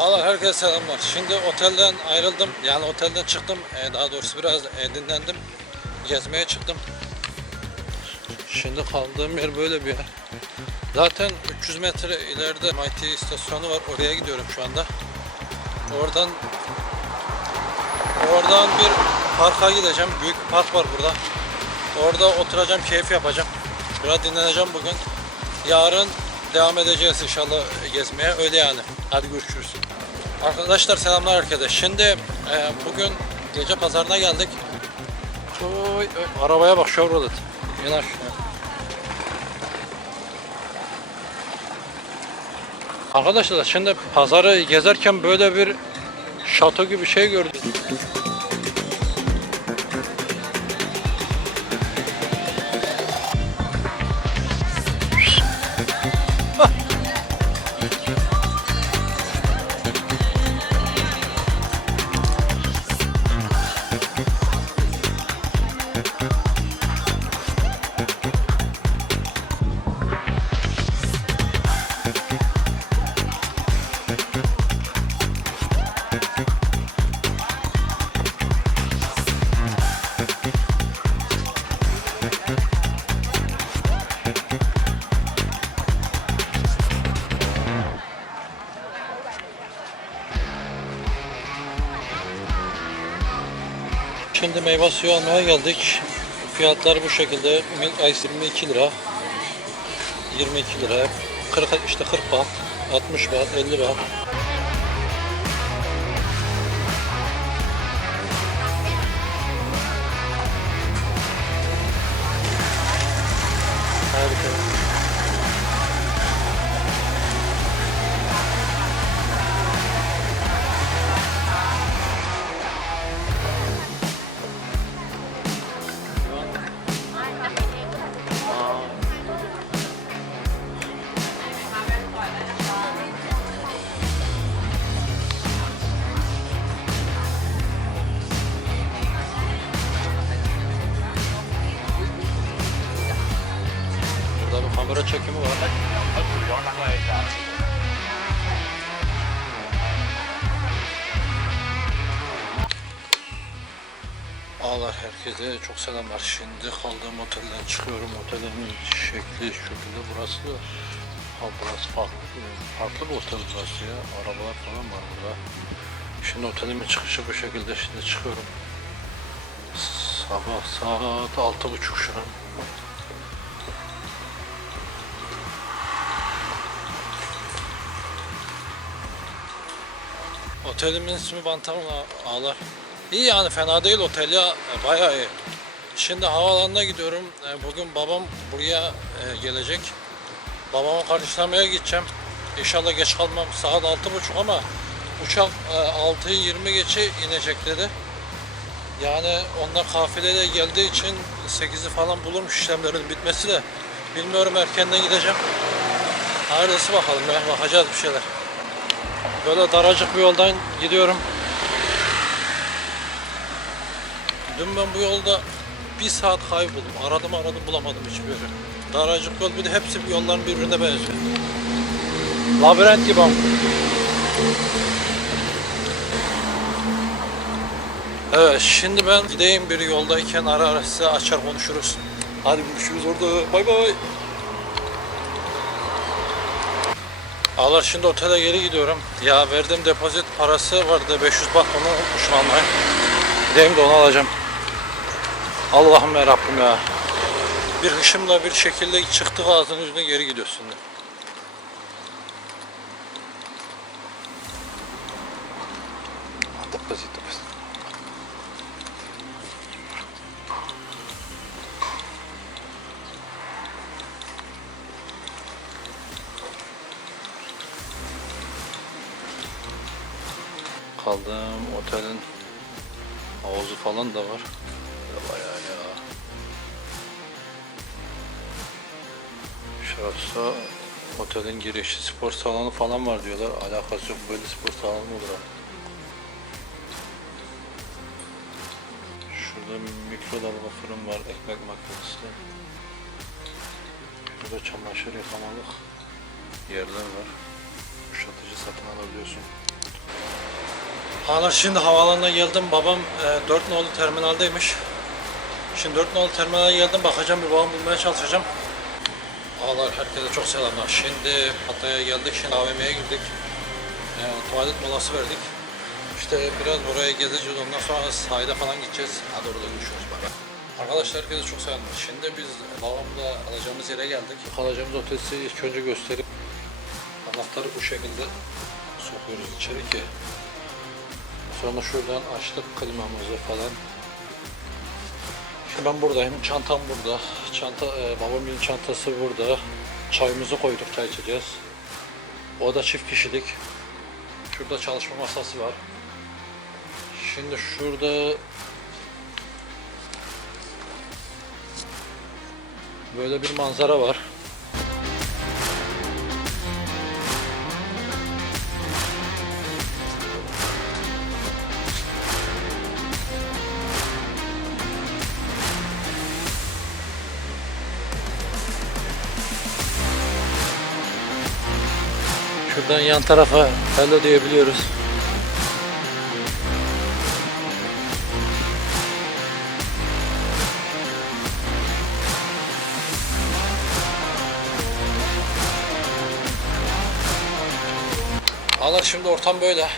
Allah herkese selamlar. Şimdi otelden ayrıldım. Yani otelden çıktım. Ee, daha doğrusu biraz e, dinlendim. Gezmeye çıktım. Şimdi kaldığım yer böyle bir yer. Zaten 300 metre ileride MIT istasyonu var. Oraya gidiyorum şu anda. Oradan oradan bir parka gideceğim. Büyük bir park var burada. Orada oturacağım, keyif yapacağım. Biraz dinleneceğim bugün. Yarın devam edeceğiz inşallah gezmeye. Öyle yani. Hadi görüşürüz. Arkadaşlar selamlar herkese. Şimdi e, bugün gece pazarına geldik. Oy, oy, arabaya bak Chevrolet. İn. Arkadaşlar şimdi pazarı gezerken böyle bir şato gibi şey gördüm. Şimdi meyve suyu almaya geldik. Fiyatlar bu şekilde. Milk Ice 22 lira. 22 lira. 40 işte 40 baht, 60 baht, 50 baht. Burada çekimi var. Ağlar herkese çok selamlar. Şimdi kaldığım otelden çıkıyorum. Otelin şekli şekilde burası da ha burası farklı, farklı bir otel burası ya. Arabalar falan var burada. Şimdi otelimin çıkışı bu şekilde. Şimdi çıkıyorum. Sabah saat altı buçuk şu an. Otelimin ismi Bantamın Ağlar. İyi yani fena değil otel ya e, bayağı iyi. Şimdi havaalanına gidiyorum. E, Bugün babam buraya e, gelecek. Babamı karşılamaya gideceğim. İnşallah geç kalmam. Saat altı buçuk ama uçak e, 6'yı 20 geçe inecek dedi. Yani onlar kafileyle geldiği için 8'i falan bulurmuş işlemlerin bitmesi de. Bilmiyorum erkenden gideceğim. Hayırlısı bakalım ya bakacağız bir şeyler. Böyle daracık bir yoldan gidiyorum. Dün ben bu yolda bir saat kayboldum. Aradım aradım bulamadım hiçbir yeri. Daracık yol bir de hepsi yolların birbirine benziyor. Labirent gibi ama. Evet şimdi ben gideyim bir yoldayken ara ara size açar konuşuruz. Hadi görüşürüz orada. Bay bay. Ağlar şimdi otele geri gidiyorum. Ya verdiğim depozit parası vardı 500 baht onu unutmuşum almayı. Gideyim de onu alacağım. Allah'ım ya Rabbim ya. Bir hışımla bir şekilde çıktık ağzının yüzüne geri gidiyorsun. Depozit depozit. Kaldığım otelin havuzu falan da var. Ya Bayağı ya. Şurası otelin girişi spor salonu falan var diyorlar. Alakası yok böyle spor salonu olur abi? Şurada mikrodalga fırın var, ekmek makinesi. Burada çamaşır yıkamalık yerler var. Kuşatıcı satın alabiliyorsun. Hala şimdi havaalanına geldim. Babam e, 4 nolu terminaldeymiş. Şimdi 4 nolu terminale geldim. Bakacağım bir babamı bulmaya çalışacağım. Ağlar herkese çok selamlar. Şimdi Hatay'a geldik. Şimdi AVM'ye girdik. E, tuvalet molası verdik. İşte biraz buraya gezeceğiz. Ondan sonra sahile falan gideceğiz. Hadi orada görüşürüz. Bay. Arkadaşlar herkese çok selamlar. Şimdi biz babamla alacağımız yere geldik. Kalacağımız oteli ilk önce gösterip anahtarı bu şekilde sokuyoruz içeri ki Sonra şuradan açtık klimamızı falan. Şimdi ben buradayım. Çantam burada. Çanta, e, babamın çantası burada. Çayımızı koyduk, çay içeceğiz. O da çift kişilik. Şurada çalışma masası var. Şimdi şurada böyle bir manzara var. Şuradan yan tarafa hello diyebiliyoruz. Ağlar şimdi ortam böyle. Ee,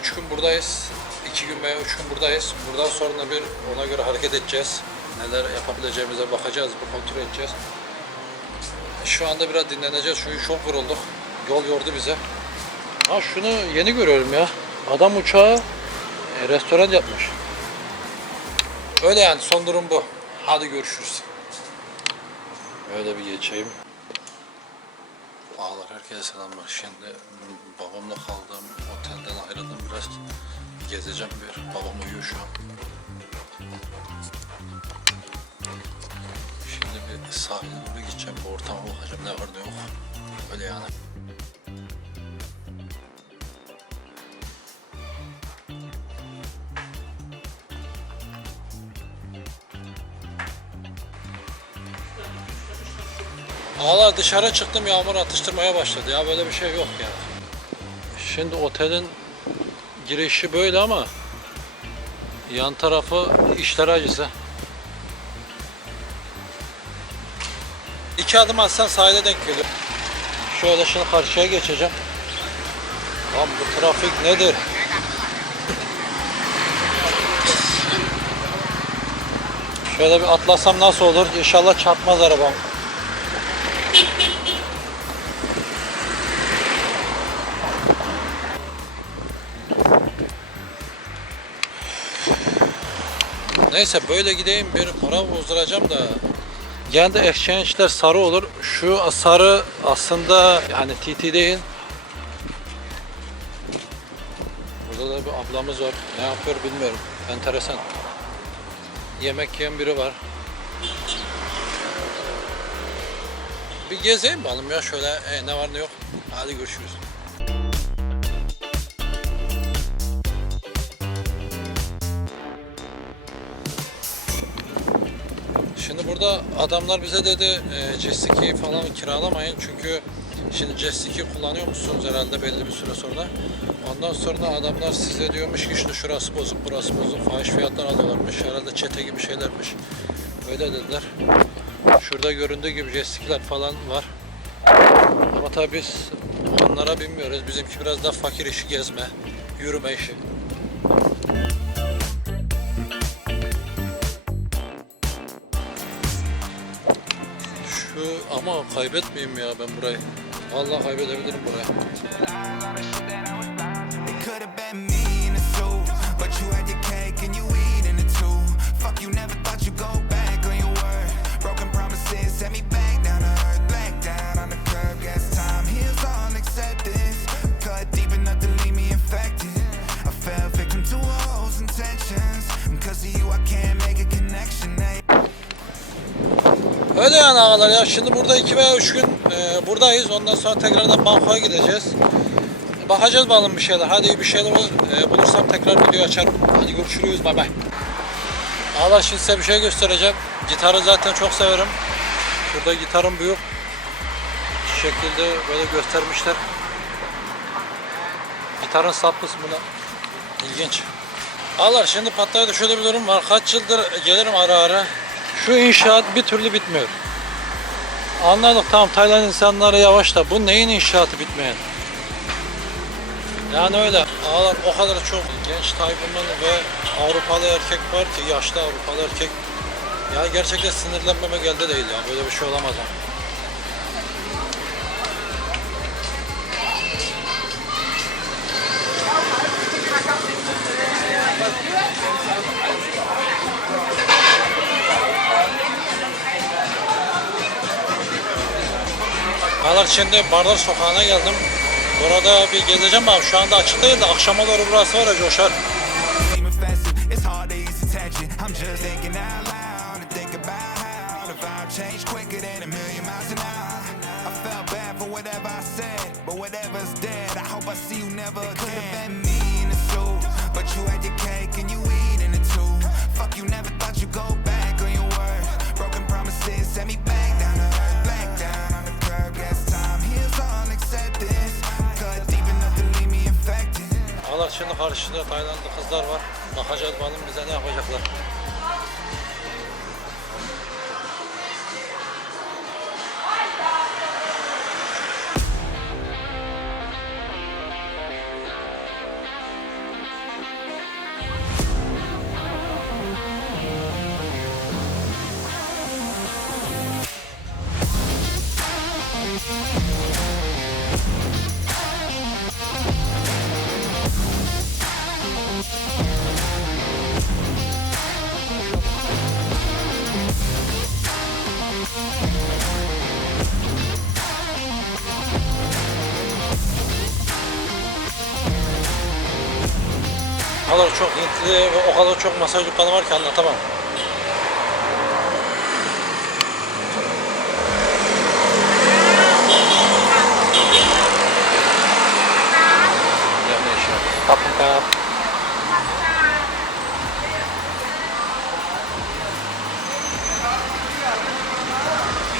üç gün buradayız. iki gün veya üç gün buradayız. Buradan sonra bir ona göre hareket edeceğiz. Neler yapabileceğimize bakacağız, bir kontrol edeceğiz. Şu anda biraz dinleneceğiz çünkü çok yorulduk. Yol yordu bize. Ha şunu yeni görüyorum ya. Adam uçağa e, restoran yapmış. Öyle yani son durum bu. Hadi görüşürüz. Öyle bir geçeyim. Ağlar herkese selamlar. Şimdi babamla kaldığım otelden ayrıldım biraz. Gezeceğim bir. Babam uyuyor şu an. Şimdi bir sahile doğru gideceğim. Bir ortama bakacağım ne var ne yok. Öyle yani. Ağlar dışarı çıktım yağmur atıştırmaya başladı ya böyle bir şey yok ya. Şimdi otelin girişi böyle ama yan tarafı işler acısı. İki adım atsan sahile denk geliyor. Şöyle şimdi karşıya geçeceğim. Lan bu trafik nedir? Şöyle bir atlasam nasıl olur? İnşallah çarpmaz arabam. Neyse böyle gideyim bir para bozduracağım da Genelde exchange'ler sarı olur. Şu sarı aslında yani TT değil. Burada da bir ablamız var. Ne yapıyor bilmiyorum. Enteresan. Yemek yiyen biri var. Bir gezeyim bakalım ya şöyle e, ne var ne yok. Hadi görüşürüz. Şimdi burada adamlar bize dedi e, Jet falan kiralamayın çünkü şimdi ski kullanıyor musunuz herhalde belli bir süre sonra. Ondan sonra adamlar size diyormuş ki işte şurası bozuk burası bozuk fahiş fiyatlar alıyorlarmış herhalde çete gibi şeylermiş. Öyle dediler. Şurada göründüğü gibi jet skiler falan var. Ama tabii biz onlara bilmiyoruz. Bizimki biraz daha fakir işi gezme, yürüme işi. Ama kaybetmeyeyim ya ben burayı. Vallahi kaybedebilirim burayı. Ağalar ya. Şimdi burada iki veya üç gün e, buradayız. Ondan sonra tekrardan Bangkok'a gideceğiz. Bakacağız bakalım bir şeyler. Hadi bir şeyler e, bulursam tekrar video açarım. Hadi görüşürüz. Bay bay. Ağalar şimdi size bir şey göstereceğim. Gitarı zaten çok severim. Şurada gitarım büyük. Şu şekilde böyle göstermişler. Gitarın sap kısmına İlginç. Ağlar şimdi Pattaya'da şöyle bir durum var. Kaç yıldır gelirim ara ara. Şu inşaat bir türlü bitmiyor. Anladık tamam Tayland insanları yavaş da bu neyin inşaatı bitmeyen? Yani öyle ağlar o kadar çok genç Tayfun'un ve Avrupalı erkek var ki yaşlı Avrupalı erkek. Ya gerçekten sinirlenmeme geldi değil ya böyle bir şey olamaz ha. Ağlar şimdi Barlar Sokağı'na geldim. Burada bir gezeceğim ama şu anda açık değil de akşama doğru burası var ya coşar. whatever's dead, I hope I see you never again. Şimdi karşıda Taylandlı kızlar var. Bakacağız bakalım bize ne yapacaklar. Çok Hintli ve o kadar çok masaj dükkanı var ki anlatamam. Kapın kap.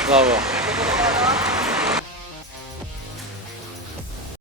Şuna bak.